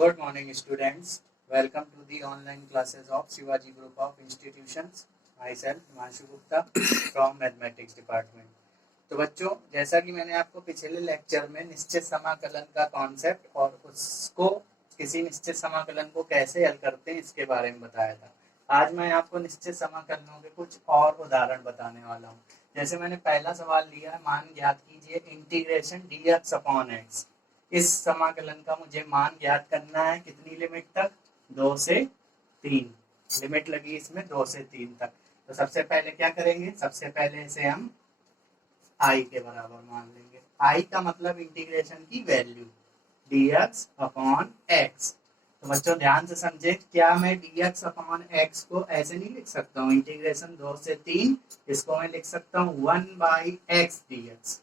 Good morning, students. Welcome to the online classes of Shivaji Group of Institutions. Myself, Himanshu Gupta from Mathematics Department. तो बच्चों, जैसा कि मैंने आपको पिछले लेक्चर में निश्चित समाकलन का कॉन्सेप्ट और उसको किसी निश्चित समाकलन को कैसे हल करते हैं इसके बारे में बताया था। आज मैं आपको निश्चित समाकलनों के कुछ और उदाहरण बताने वाला हूँ। जैसे मैंने पहला सवाल लिया है, मान ज्ञात कीजिए इंटीग्रेशन dx अपॉन x। इस समाकलन का मुझे मान ज्ञात करना है कितनी लिमिट तक, 2 से 3 लिमिट लगी इसमें 2 से 3 तक। तो सबसे पहले क्या करेंगे, सबसे पहले इसे हम i के बराबर मान लेंगे। i का मतलब इंटीग्रेशन की वैल्यू dx अपॉन x। तो बच्चों ध्यान से समझे, क्या मैं dx अपॉन x को ऐसे नहीं लिख सकता हूँ, इंटीग्रेशन 2 से 3 इसको मैं लिख सकता हूँ 1/x dx,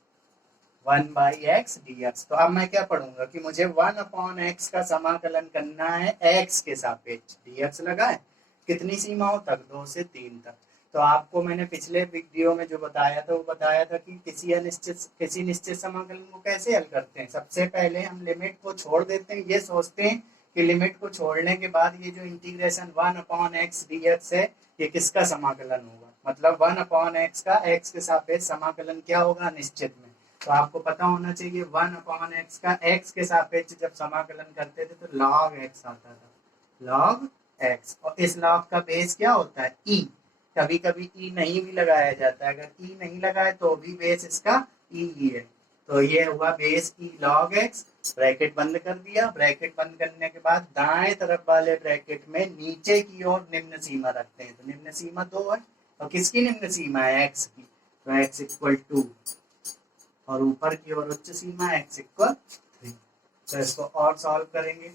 1/x dx। तो अब मैं क्या पढ़ूंगा कि मुझे 1/x का समाकलन करना है x के सापेक्ष, dx लगा है कितनी सीमाओं तक, 2 से 3 तक। तो आपको मैंने पिछले वीडियो में जो बताया था वो बताया था कि किसी निश्चित समाकलन को कैसे हल करते हैं। सबसे पहले हम लिमिट को छोड़ देते हैं, ये सोचते हैं कि लिमिट को छोड़ने के बाद ये जो इंटीग्रेशन 1/x dx है ये किसका समाकलन होगा, मतलब 1/x का x के सापेक्ष समाकलन क्या होगा, निश्चित में। तो आपको पता होना चाहिए 1/x का x के सापेक्ष जब समाकलन करते थे तो log x आता था, log x। और इस log का बेस क्या होता है, e। कभी कभी e नहीं भी लगाया जाता है, अगर e नहीं लगाए तो भी बेस इसका e ही है। तो ये हुआ base e log x। Bracket बंद कर दिया, ब्रैकेट बंद करने के बाद दाएं तरफ वाले ब्रैकेट में नीचे की ओर निम्न सीमा रखते हैं। तो निम्न सीमा 2 है, और किसकी निम्न सीमा है, x की। तो x इक्वल 2 और ऊपर की ओर उच्च सीमा x इक्वल 3। तो इसको और सॉल्व करेंगे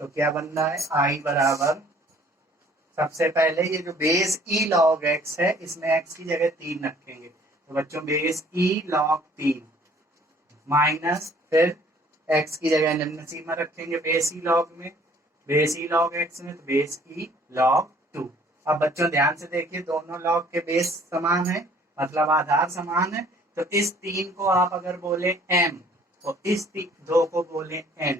तो क्या बन रहा है, i बराबर, सबसे पहले ये जो बेस e log x है इसमें x की जगह 3 रखेंगे। तो बच्चों बेस e log 3 माइनस फिर x की जगह निम्न सीमा रखेंगे बेस e log में, बेस e log x में तो बेस e log 2। अब बच्चों ध्यान से देखिए, दोनों log के बेस समान है, मतलब आधार समान है। तो इस 3 को आप अगर बोले m तो इस 2 को बोले n।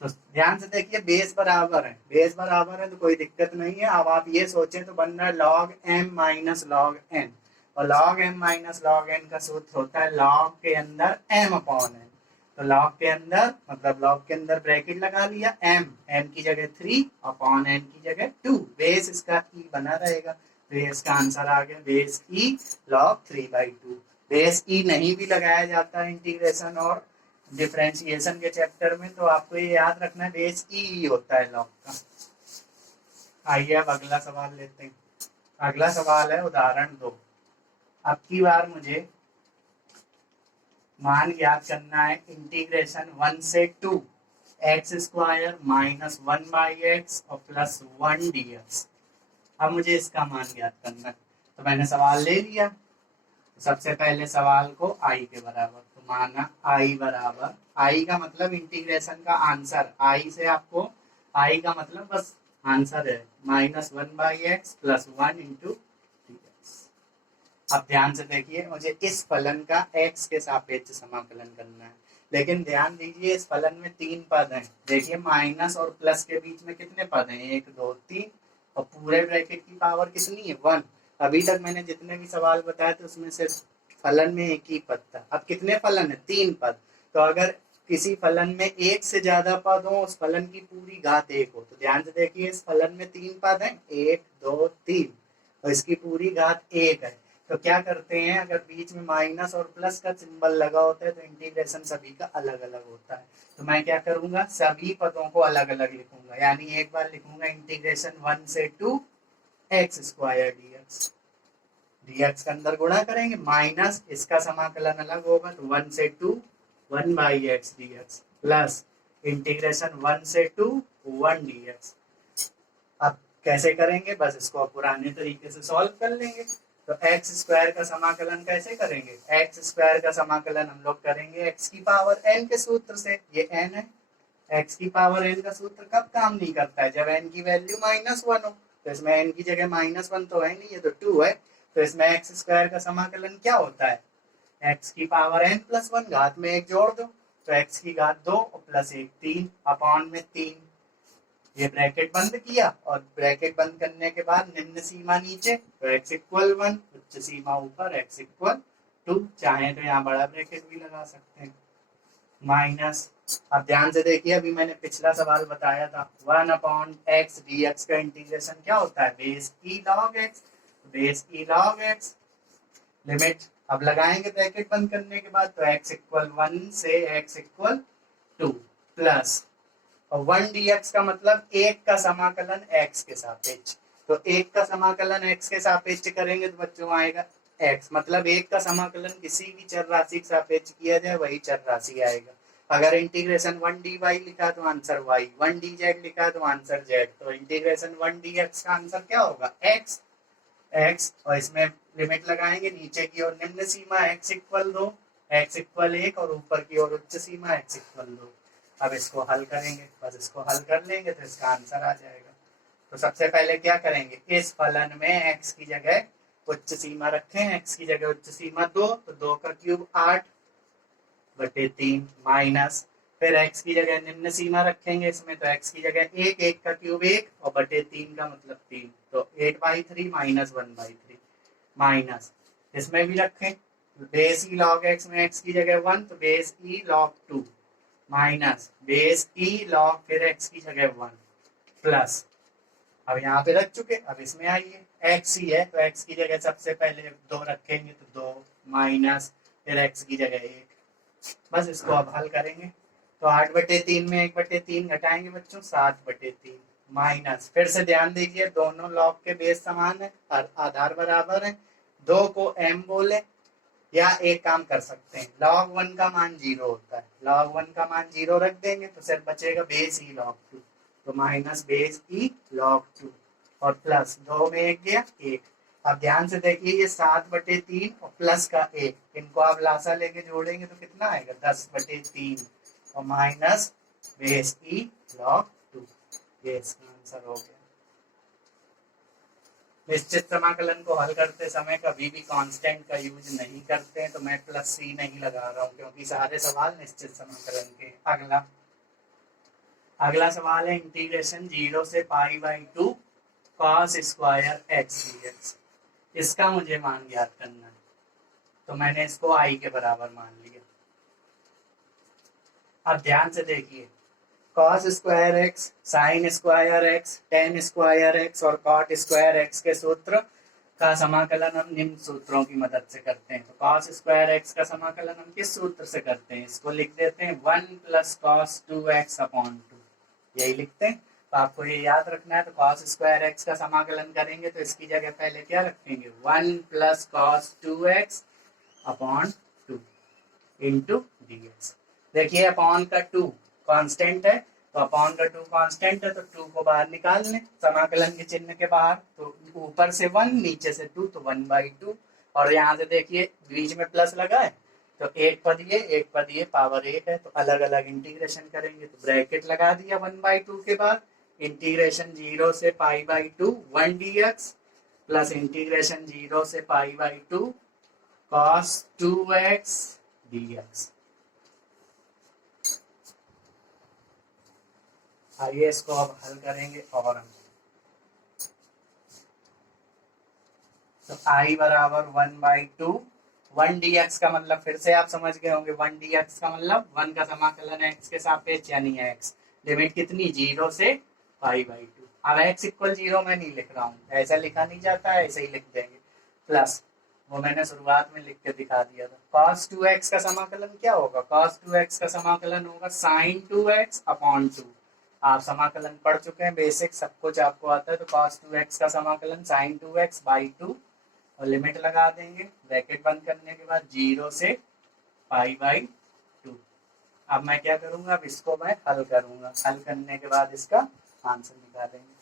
तो ध्यान से देखिए, बेस बराबर है, बेस बराबर है तो कोई दिक्कत नहीं है। अब आप ये सोचें तो बन रहा है log m minus log n, और log m minus log n का सूत्र होता है log के अंदर m अपॉन n। तो log के अंदर मतलब log के अंदर ब्रैकेट लगा लिया, m की जगह 3 अपॉन n की जगह 2, बेस इसका e बना रहेगा। तो ये इसका आंसर आ गया, base e log 3/2। Base e नहीं भी लगाया जाता है इंटीग्रेशन और डिफरेंशिएशन के चैप्टर में, तो आपको ये याद रखना है बेस ई होता है लॉग का। आइए अब अगला सवाल लेते हैं। अगला सवाल है उदाहरण 2। अब की बार मुझे मान याद करना है इंटीग्रेशन 1 से 2 x स्क्वायर माइनस 1/x और प्लस 1 dx। अब मुझे इसका मान याद करना है, तो मैंने सवाल ले लिया। सबसे पहले सवाल को i के बराबर, तो माना i बराबर, i का मतलब इंटीग्रेशन का आंसर, i से आपको i का मतलब बस आंसर है, minus 1/x plus 1 into dx। अब ध्यान से देखिए, मुझे इस फलन का x के सापेक्ष समाकलन करना है, लेकिन ध्यान दीजिए इस फलन में 3 पद हैं। देखिए माइनस और प्लस के बीच में कितने पद हैं, 1 2 3, और पूरे ब्रैकेट की पावर कितनी है, 1। अभी तक मैंने जितने भी सवाल बताए थे उसमें से फलन में एक ही पद था, अब कितने फलन है, 3 पद। तो अगर किसी फलन में 1 से ज्यादा पद हो, उस फलन की पूरी घात 1 हो, तो ध्यान से देखिए इस फलन में 3 पद हैं, 1 2 3, और इसकी पूरी घात 1 है। तो क्या करते हैं, अगर बीच में माइनस और प्लस का सिंबल लगा होता है तो इंटीग्रेशन सभी का अलग अलग होता है। तो मैं क्या करूंगा, सभी पदों को अलग अलग लिखूंगा, यानी एक बार लिखूंगा इंटीग्रेशन 1 से 2 x स्क्वायर dx, dx के अंदर गुणा करेंगे, माइनस इसका समाकलन अलग होगा तो 1 से 2 1/x dx प्लस इंटीग्रेशन 1 से 2 1 dx। अब कैसे करेंगे, बस इसको पुराने तरीके से सॉल्व कर लेंगे। तो एक्स स्क्वायर का समाकलन कैसे करेंगे, एक्स स्क्वायर का समाकलन हम लोग करेंगे एक्स की पावर n के सूत्र से, ये n है। एक्स की पावर n का सूत्र कब काम नहीं करता है, जब n की वैल्यू -1 हो। तो इसमें n की जगह -1 तो है नहीं, ये तो 2 है। तो इसमें एक्स स्क्वायर का समाकलन क्या होता है, एक्स की पावर n प्लस 1 घात में 1 जोड़ दो, तो x की घात 2 और प्लस 1 3 अपॉन में 3, ये ब्रैकेट बंद किया और ब्रैकेट बंद करने के बाद निम्न सीमा नीचे तो x इक्वल 1, उच्च सीमा ऊपर x इक्वल 2, चाहे तो यहाँ बड़ा ब्रैकेट भी लगा सकते हैं, माइनस। अब ध्यान से देखिए, अभी मैंने पिछला सवाल बताया था 1 अपॉन एक्स डी एक्स का इंटीग्रेशन क्या होता है, बेस ई लॉग एक्स, बेस ई लॉग एक्स। लिमिट अब लगाएंगे ब्रैकेट बंद करने के बाद तो x इक्वल 1 से x इक्वल 2 प्लस, और 1 dx का मतलब एक का समाकलन x के सापेक्ष, तो एक का समाकलन x के सापेक्ष करेंगे तो बच्चों आएगा x, मतलब एक का समाकलन किसी भी चर राशि के सापेक्ष किया जाए वही चर राशि आएगा। अगर इंटीग्रेशन 1 dy लिखा तो आंसर y, 1 dz लिखा तो आंसर z, तो इंटीग्रेशन 1 dx का आंसर क्या होगा x, x, और इसमें लिमिट लगाएंगे नीचे की ओर निम्न सीमा x इक्वल 2, x इक्वल 1 और ऊपर की ओर उच्च सीमा x इक्वल 2। अब इसको हल करेंगे, बस इसको हल कर लेंगे तो इसका आंसर आ जाएगा। तो सबसे पहले क्या करेंगे, इस फलन में x की जगह उच्च सीमा रखें, x की जगह उच्च सीमा 2, तो 2 का क्यूब 8 बटे 3 माइनस, फिर x की जगह निम्न सीमा रखेंगे इसमें, तो x की जगह 1, 1 का क्यूब 1 और बटे 3 का मतलब 3, तो 8/3 माइनस 1/3 माइनस, इसमें भी रखें बेस ई लॉग एक्स में x की जगह 1 तो बेस ई लॉग 2 माइनस बेस ई लॉग फिर x की जगह 1 प्लस, अब यहाँ पे रख चुके, अब इसमें आइए x ही है तो x की जगह सबसे पहले 2 रखेंगे तो 2 माइनस फिर x की जगह 1, बस इसको अब हल करेंगे तो 8/3 में 1/3 घटाएंगे बच्चों 7/3 माइनस, फिर से ध्यान दीजिए दोनों लॉग के बेस समान है और आधार बराबर है, 2 को m बोले, या एक काम कर सकते हैं log 1 का मान 0 होता है, log 1 का मान 0 रख देंगे तो सिर्फ बचेगा बेस ई log 2, तो माइनस बेस ई log 2 और प्लस 2 में 1 गया 1। अब ध्यान से देखिए ये 7/3 और प्लस का 1, इनको आप लासा लेके जोड़ेंगे तो कितना आएगा 10/3 और माइनस बेस ई log 2, ये इसका आंसर हो गया। निश्चित समाकलन को हल करते समय कभी भी कांस्टेंट का यूज नहीं करते हैं, तो मैं प्लस सी नहीं लगा रहा हूं क्योंकि सारे सवाल निश्चित समाकलन के। अगला सवाल है इंटीग्रेशन 0 से π/2 cos स्क्वायर x dx, इसका मुझे मान ज्ञात करना है, तो मैंने इसको i के बराबर मान लिया। अब ध्यान से देखिए cos square x, sin square x, tan square x और cot स्क्वायर x के सूत्र का समाकलन हम निम्न सूत्रों की मदद से करते हैं। तो cos स्क्वायर x का समाकलन हम किस सूत्र से करते हैं, इसको लिख देते हैं 1 + cos 2x अपॉन 2, यही लिखते हैं। तो आपको ये याद रखना है, तो cos स्क्वायर x का समाकलन करेंगे तो इसकी जगह पहले क्या रखेंगे 1 + cos 2x upon 2 into dx। देखिए अपॉन का 2 कांस्टेंट है, तो अपॉन का 2 कांस्टेंट है तो 2 को बाहर निकाल लें समाकलन के चिन्ह के बाहर, तो ऊपर से 1 नीचे से 2 तो 1/2, और यहाँ से देखिए बीच में प्लस लगा है तो एक पद ये पावर 8 है, तो अलग अलग इंटीग्रेशन करेंगे तो ब्रैकेट लगा दिया 1/2 के बाद, इंटीग्रेशन 0 से π/2 1 dx प्लस इंटीग्रेशन 0 से π/2 cos 2x dx। आइए इसको अब हल करेंगे और हम, तो i बराबर 1/2, 1 dx का मतलब फिर से आप समझ गए होंगे 1 dx का मतलब 1 का समाकलन x के सापेक्ष यानी x, लिमिट कितनी 0 से π/2। अब x इक्वल 0 मैं नहीं लिख रहा हूँ, ऐसा लिखा नहीं जाता है, ऐसे ही लिख देंगे प्लस, वो मैंने शुरुआत में लिख के दिखा दिया था। cos 2x का समाकलन क्या होगा, cos 2x का समाकलन होगा sin 2x अपॉन 2, आप समाकलन पढ़ चुके हैं, बेसिक सब कुछ आपको आता है। तो cos 2x का समाकलन sin 2x/2 और लिमिट लगा देंगे ब्रैकेट बंद करने के बाद 0 से π/2। अब मैं क्या करूंगा, अब इसको मैं हल करूंगा, हल करने के बाद इसका आंसर निकालेंगे।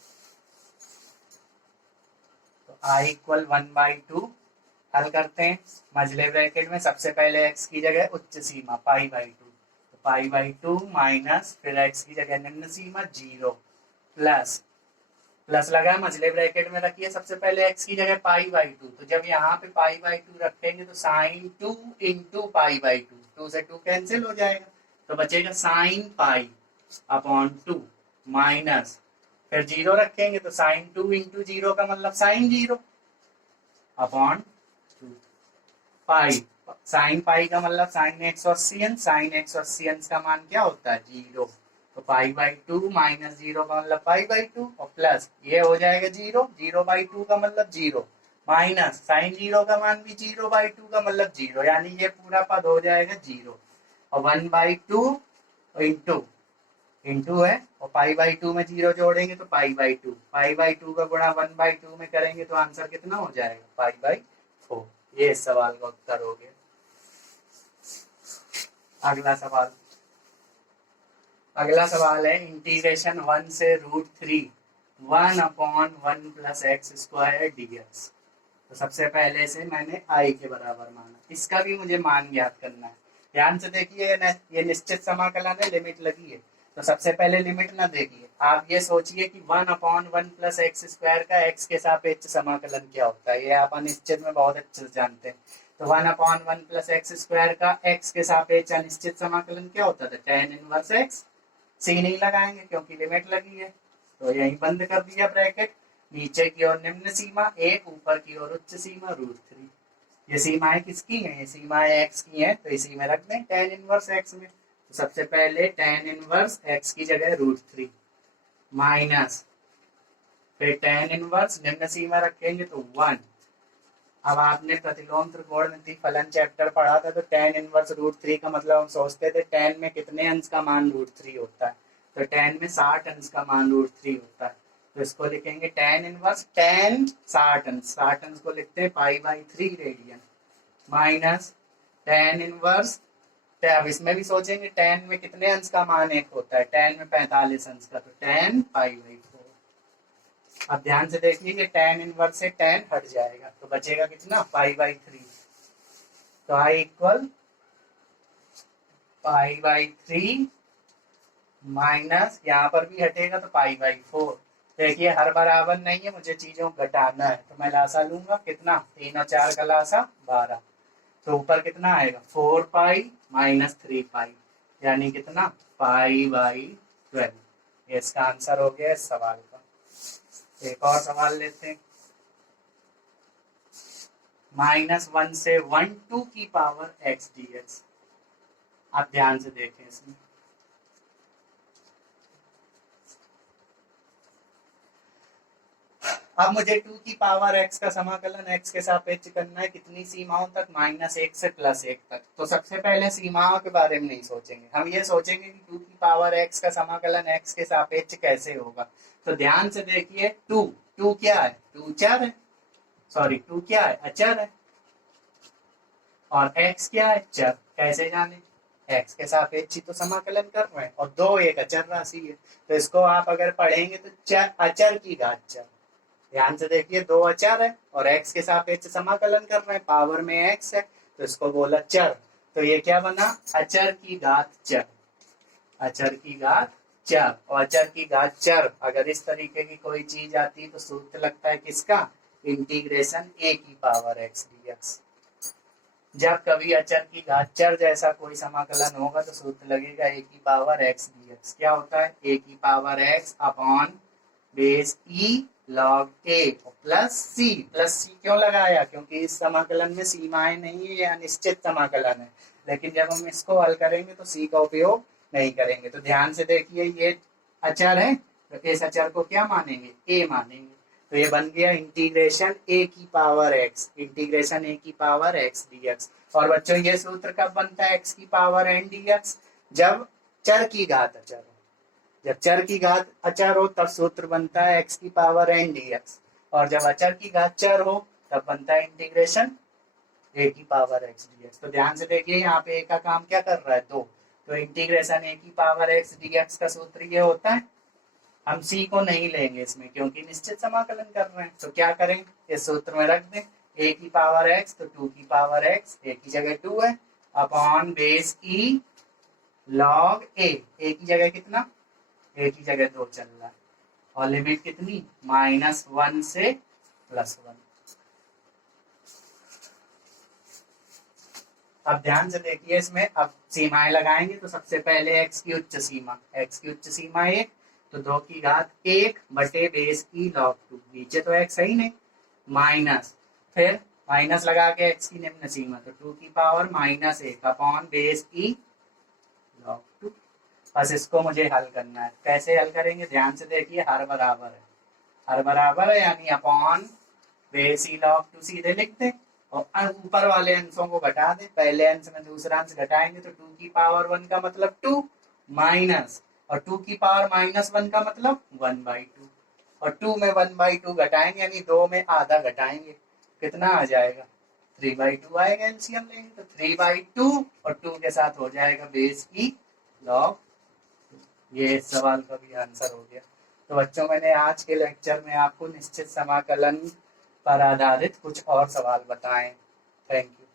तो i इक्वल 1/2 हल करते हैं, मझले ब्रैकेट में सबसे पहले x की जगह उच्च सीमा π/2, π/2 माइनस फिर x की जगह निम्न सीमा 0 प्लस, प्लस लगा है मझले ब्रैकेट में रखिए सबसे पहले x की जगह π/2, तो जब यहाँ पे π/2 रखेंगे तो sin 2 इंटू π/2, 2 से 2 कैंसिल हो जाएगा, तो बचेगा साइन पाई अपॉन 2 माइनस, फिर 0 रखेंगे तो साइन 2 इंटू 0 का मतलब साइन 0 अपॉन 2 पाई, साइन पाई का मतलब साइन 180 अंश, साइन 180 अंश का मान क्या होता है 0, तो पाई बाई 2 माइनस 0 का मतलब पाई बाई 2 और प्लस ये हो जाएगा 0, 0 बाई 2 का मतलब 0 माइनस साइन 0 का मान भी 0 बाई 2 का मतलब 0, यानी ये पूरा पद हो जाएगा 0 और 1 बाई 2 इंटू इंटू है और पाई बाई 2 में 0 जोड़ेंगे तो पाई बाई 2, पाई बाई 2 का गुणा 1 बाई 2 में करेंगे तो आंसर कितना हो जाएगा पाई बाई 4। ये इस सवाल का उत्तर हो गया। अगला सवाल, अगला सवाल है इंटीग्रेशन 1 से √3 1 upon 1 plus x square dx। तो सबसे पहले से मैंने आई के बराबर माना, इसका भी मुझे मान ज्ञात करना है। ध्यान से देखिए, ये निश्चित समाकलन है, लिमिट लगी है, तो सबसे पहले लिमिट ना देखिए, आप ये सोचिए कि 1 अपॉन 1 प्लस एक्स स्क्वायर का एक्स के सापेक्ष समाकलन क्या होता है, ये आप अनिश्चित में बहुत अच्छे से जानते हैं। तो 1 अपॉन 1 प्लस एक्स स्क्वायर का एक्स के सापेक्ष अनिश्चित समाकलन क्या होता था, tan इनवर्स एक्स। सी नहीं लगाएंगे क्योंकि लिमिट लगी है, तो यही बंद कर दिया ब्रैकेट, नीचे की ओर निम्न सीमा 1, ऊपर की ओर उच्च सीमा √3। ये सीमाएं किसकी हैं, ये सीमाएं एक्स की हैं, तो इसी में रख दें tan इनवर्स एक्स में। तो सबसे पहले tan इनवर्स एक्स की जगह √3 माइनस, फिर tan इनवर्स निम्न सीमा रखेंगे तो 1। अब आपने प्रतिलोम त्रिकोणमिति फलन चैप्टर पढ़ा था, तो tan इनवर्स √3 का मतलब हम सोचते थे tan में कितने अंश का मान √3 होता है, तो tan में 60 अंश का मान √3 होता है, तो इसको लिखेंगे tan इनवर्स tan 60 अंश, 60 अंश को लिखते हैं pi by 3 radian minus tan inverse, अब इसमें भी सोचेंगे tan में कितने अंश का मान 1 होता है, tan में 45 अंश का, तो tan पाई बाई 4। अब ध्यान से देखिए कि tan इनवर्स से tan हट जाएगा तो बचेगा कितना पाई बाई 3, तो I equal pi by 3 minus, यहाँ पर भी हटेगा तो पाई बाई 4। देखिए हर बराबर नहीं है, मुझे चीजों को घटाना है, तो मैं लासा लूंगा कितना, 3 और 4 का लासा 12, तो ऊपर कितना आएगा 4 पाई माइनस 3 पाई, यानी कितना पाई बाई 12। ये इसका आंसर हो गया इस सवाल का। एक और सवाल लेते हैं, -1 से 1 2 की पावर x dx। आप ध्यान से देखें इसमें, अब मुझे 2 की पावर x का समाकलन x के सापेक्ष करना है, कितनी सीमाओं तक, -1 से +1 तक। तो सबसे पहले सीमाओं के बारे में नहीं सोचेंगे, हम ये सोचेंगे कि 2 की पावर x का समाकलन x के सापेक्ष कैसे होगा। तो ध्यान से देखिए, 2 क्या है, 2 चर है, सॉरी 2 क्या है, अचर है, और x क्या है, चर। कैसे जाने, x के सापेक्ष ही तो समाकलन कर रहे हैं, और 2 एक अचर राशि है, तो इसको आप अगर पढ़ेंगे तो चर, अचर की घात चर। ध्यान से देखिए, 2 अचर है और x के सापेक्ष समाकलन कर रहे हैं, पावर में x है तो इसको बोला चर, तो ये क्या बना, अचर की घात चर, अचर की घात चर। और अचर की घात चर अगर इस तरीके की कोई चीज आती है तो सूत्र लगता है किसका, इंटीग्रेशन a की पावर x dx। जब कभी अचर की घात चर जैसा कोई समाकलन होगा तो सूत्र लगेगा a की पावर x dx। क्या होता है, a की power x upon base e log a plus c। Plus c क्यों लगाया, क्योंकि इस समाकलन में सीमाएं नहीं है, यह अनिश्चित समाकलन है, लेकिन जब हम इसको हल करेंगे तो c का उपयोग नहीं करेंगे। तो ध्यान से देखिए, ये अचर है तो इस अचर को क्या मानेंगे, a मानेंगे, तो ये बन गया इंटीग्रेशन a की पावर x, इंटीग्रेशन a की पावर x dx। और बच्चों ये सूत्र कब बनता है x की पावर n dx, जब चर की घात अचर हो, जब चर की घात अचर हो तब सूत्र बनता है x की पावर n dx, और जब अचर की घात चर हो तब बनता है इंटीग्रेशन a की पावर x dx। तो ध्यान से देखिए, यहाँ पे a का काम क्या कर रहा है, 2, तो इंटीग्रेशन a की पावर x dx का सूत्र ये होता है। हम c को नहीं लेंगे इसमें क्योंकि निश्चित समाकलन कर रहे हैं, तो क्या करें, इस सूत्र में रख दें a की पावर x, तो 2 की पावर x, a की जगह 2 है, upon base e log a, a की जगह कितना, a की जगह 2 चल रहा है, और लिमिट कितनी, -1 से +1। अब ध्यान से देखिए, इसमें अब सीमाएं लगाएंगे तो सबसे पहले x की उच्च सीमा, x की उच्च सीमा 1, तो 2 की घात 1 बटे बेस की log 2, नीचे तो x है ही नहीं, माइनस, फिर माइनस लगा के x की निम्न सीमा, तो 2 की पावर -1 अपॉन बेस की log 2। बस इसको मुझे हल करना है। कैसे हल करेंगे, ध्यान से देखिए, हर बराबर है, हर बराबर है यानी अपॉन बेस ई log 2 सीधे लिख दे और ऊपर वाले अंशों को घटा दे, पहले अंश में दूसरा अंश घटाएंगे तो 2 की पावर 1 का मतलब 2 माइनस, और 2 की पावर -1 का मतलब 1/2, और 2 में 1/2 घटाएंगे यानी 2 में आधा घटाएंगे, कितना आ जाएगा 3/2 आएगा। एलसीएम लेंगे तो 3/2 और 2 के साथ हो जाएगा बेस की log। ये इस सवाल का भी आंसर हो गया। तो बच्चों, मैंने आज के लेक्चर में आपको निश्चित समाकलन पर आधारित कुछ और सवाल बताएं। Thank you.